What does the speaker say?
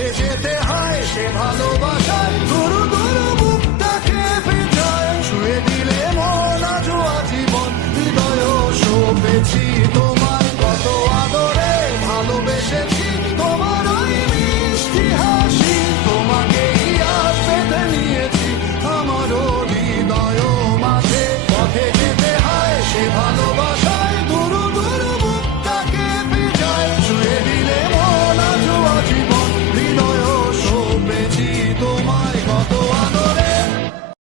পথে যেতে হয় সে ভালোবাসায়। গুরু গুরু মুক্তাকে ভেজায় শুয়ে দিলে মন আজু আজীবন হৃদয় তো